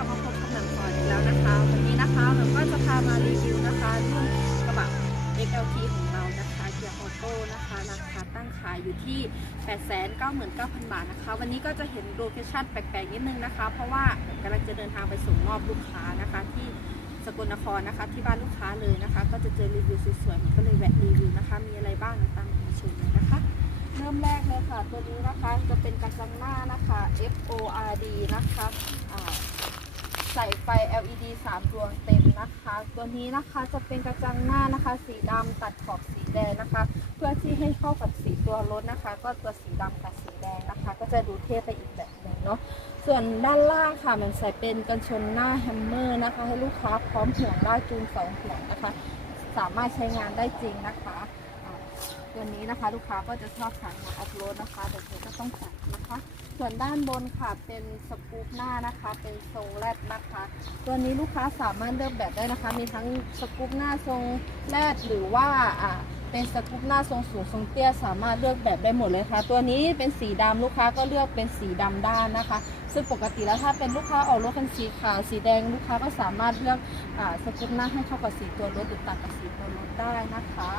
ลัมาพบกับหนังสอยอีกแล้วนะคะวันนี้นะคะเราก็จะพามารีวิวนะคะรุ่นกระบะ XLT ของเรานะคะเกียร์ออโต้นะคะราคาตั้งขายอยู่ที่ 899,000 บาทนะคะ วันนี้ก็จะเห็นโลเคชั่นแปลกๆนิดนึงนะคะ เพราะว่ากำลังจะเดินทางไปส่งมอบลูกค้านะคะที่สกลนครนะคะที่บ้านลูกค้าเลยนะคะ ก็จะเจอรีวิวสวยๆมันก็เลยแวะรีวิวนะคะ มีอะไรบ้างตามมาชมเลยนะคะ เริ่มแรกเลยค่ะ ตัวนี้นะคะจะเป็นกระจังหน้านะคะ F O R D นะคะ ใส่ไฟ LED 3 ดวงเต็มนะคะ ตัวนี้นะคะจะเป็นกระจังหน้านะคะ สีดำตัดขอบสีแดงนะคะ เพื่อที่ให้เข้ากับสีตัวรถนะคะ ก็ตัวสีดำกับสีแดงนะคะ ก็จะดูเท่ไปอีกแบบหนึ่งเนาะส่วนด้านล่างค่ะมันใส่เป็นกันชนหน้าแฮมเมอร์นะคะ ให้ลูกค้าพร้อมห่วงลากจูงสองห่วงนะคะ สามารถใช้งานได้จริงนะคะ ตัวนี้นะคะ ลูกค้าก็จะชอบขายมาออฟโรดนะคะแต่เธอก็ต้องจัดนะคะ ส่วนด้านบนค่ะเป็นสกู๊ปหน้านะคะ เป็นทรงแรดนะคะ ตัวนี้ลูกค้าสามารถเลือกแบบได้นะคะ มีทั้งสกู๊ปหน้าทรงแรดหรือว่าอ่าเป็นสกู๊ปหน้าทรงสูงทรงเตี้ยสามารถเลือกแบบได้หมดเลยค่ะ ตัวนี้เป็นสีดำลูกค้าก็เลือกเป็นสีดำด้านนะคะ ซึ่งปกติแล้วถ้าเป็นลูกค้าออกรถเป็นสีขาวสีแดงลูกค้าก็สามารถเลือกอ่าสกู๊ปหน้าให้เข้ากับสีตัวรถหรือตัดกับสีตัวรถได้นะคะ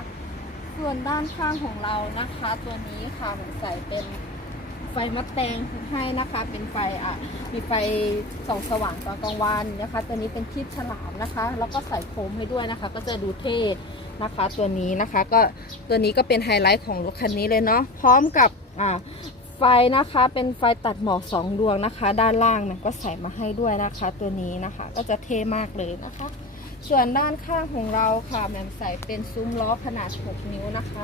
ส่วนด้านข้างของเรานะคะ ตัวนี้ค่ะเหมือนใส่เป็นไฟมัดแตงให้นะคะ เป็นไฟอะมีไฟส่องสว่างตอนกลางวันนะคะ ตัวนี้เป็นคีบฉลามนะคะ แล้วก็ใส่โคมให้ด้วยนะคะ ก็จะดูเท่นะคะ ตัวนี้นะคะก็ตัวนี้ก็เป็นไฮไลท์ของรถคันนี้เลยเนาะพร้อมกับอ่าไฟนะคะเป็นไฟตัดหมอกสองดวงนะคะ ด้านล่างมันก็ใส่มาให้ด้วยนะคะ ตัวนี้นะคะ ก็จะเท่มากเลยนะคะ ส่วนด้านข้างของเราค่ะแหม่มใส่เป็นซุ้มล้อขนาด 6 นิ้วนะคะ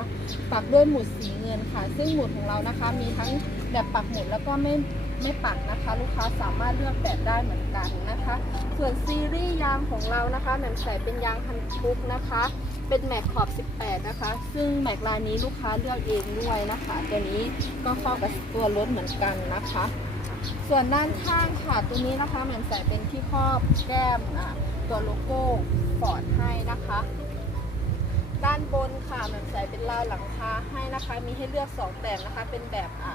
ปักด้วยหมุดสีเงินค่ะ ซึ่งหมุดของเรานะคะ มีทั้งแบบปักหมุดแล้วก็ไม่ไม่ปักนะคะ ลูกค้าสามารถเลือกแบบได้เหมือนกันนะคะ ส่วนซีรีส์ยางของเรานะคะแหม่มใส่เป็นยางพันทุกนะคะ เป็นแม็กขอบ 18 นะคะ ซึ่งแม็กลายนี้ลูกค้าเลือกเองด้วยนะคะ ตัวนี้ก็เข้ากับตัวรถเหมือนกันนะคะ ส่วนด้านข้างค่ะตัวนี้นะคะแหม่มใส่เป็นที่ครอบแก้มอะ ตัวโลโก้ฟอร์ดให้นะคะ ด้านบนค่ะแหม่มใส่เป็นลายหลังคาให้นะคะ มีให้เลือกสองแบบนะคะ เป็นแบบอะ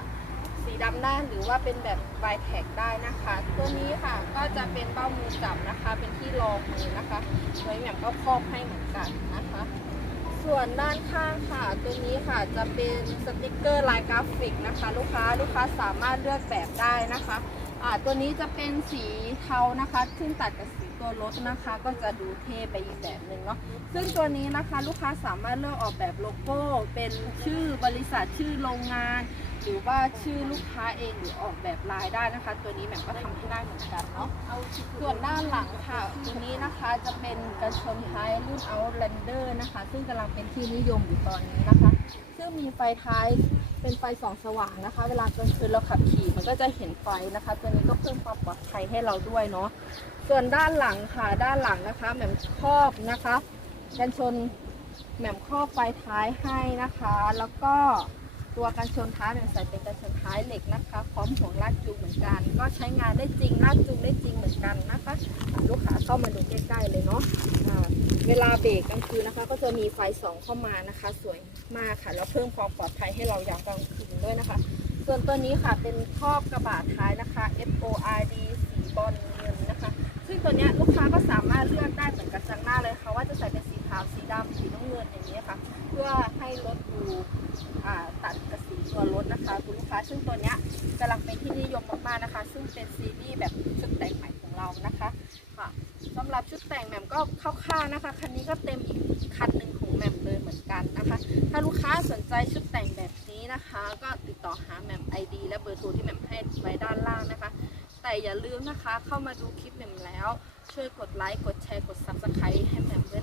สีดำด้านหรือว่าเป็นแบบปลายแท็กได้นะคะ ตัวนี้ค่ะก็จะเป็นเป้ามือจับนะคะ เป็นที่รองมือนะคะโดยแหม่มก็ครอบให้เหมือนกันนะคะ ส่วนด้านข้างค่ะ ตัวนี้ค่ะจะเป็นสติกเกอร์ลายกราฟิกนะคะ ลูกค้าลูกค้าสามารถเลือกแบบได้นะคะ อ่าตัวนี้จะเป็นสีเทานะคะ ซึ่งตัดกับสีตัวรถนะคะ ก็จะดูเท่ไปอีกแบบหนึ่งเนาะซึ่งตัวนี้นะคะลูกค้าสามารถเลือกออกแบบโลโก้ เป็นชื่อบริษัทชื่อโรงงาน หรือว่าชื่อลูกค้าเองหรือออกแบบลายได้นะคะ ตัวนี้แหม่มก็ทำให้ได้เหมือนกันเนาะส่วนด้านหลังค่ะตัวนี้นะคะจะเป็นกระชนท้ายรุ่น Outlander นะคะ ซึ่งกำลังเป็นที่นิยมอยู่ตอนนี้นะคะ ซึ่งมีไฟท้าย เป็นไฟสองสว่างนะคะ เวลากลางคืนเราขับขี่มันก็จะเห็นไฟนะคะ ตัวนี้ก็เพิ่มความปลอดภัยให้เราด้วยเนาะส่วนด้านหลังค่ะด้านหลังนะคะแหม่มครอบนะคะกันชนแหม่มครอบไฟท้ายให้นะคะ แล้วก็ตัวกันชนท้ายแหม่มใส่เป็นกันชนท้ายเหล็กนะคะพร้อมห่วงลากจูงเหมือนกัน ก็ใช้งานได้จริงลากจูงได้จริงเหมือนกันนะคะ ลูกค้าเข้ามาดูใกล้ๆเลยเนาะ เวลาเบรกกลางคืนนะคะ ก็จะมีไฟสองเข้ามานะคะ สวยมากค่ะ แล้วเพิ่มความปลอดภัยให้เรายามกลางคืนด้วยนะคะ ส่วนตัวนี้ค่ะเป็นครอบกระบะท้ายนะคะ F O R D สีบอลเงินนะคะ ซึ่งตัวนี้ลูกค้าก็สามารถเลือกได้เหมือนกับจังหน้าเลยค่ะ ว่าจะใส่เป็นสีขาวสีดำสีน้ำเงินอย่างนี้ค่ะ เพื่อให้รถดูตัดกับสีตัวรถนะคะคุณลูกค้า ซึ่งตัวนี้กำลังเป็นที่นิยมมากๆนะคะ ซึ่งเป็นซีรีส์แบบชุดแต่งใหม่ของเรานะคะค่ะ สำหรับชุดแต่งแหม่มก็คร่าวๆนะคะ คันนี้ก็เต็มอีกคันหนึ่งของแหม่มเลยเหมือนกันนะคะ ถ้าลูกค้าสนใจชุดแต่งแบบนี้นะคะ ก็ติดต่อหาแหม่ม ID และเบอร์โทรที่แหม่มให้ไว้ด้านล่างนะคะ แต่อย่าลืมนะคะเข้ามาดูคลิปแหม่มแล้ว ช่วยกดไลค์กดแชร์กด Subscribe ให้แหม่มด้วยนะคะมันจะไครต์ให้แหม่มด้วย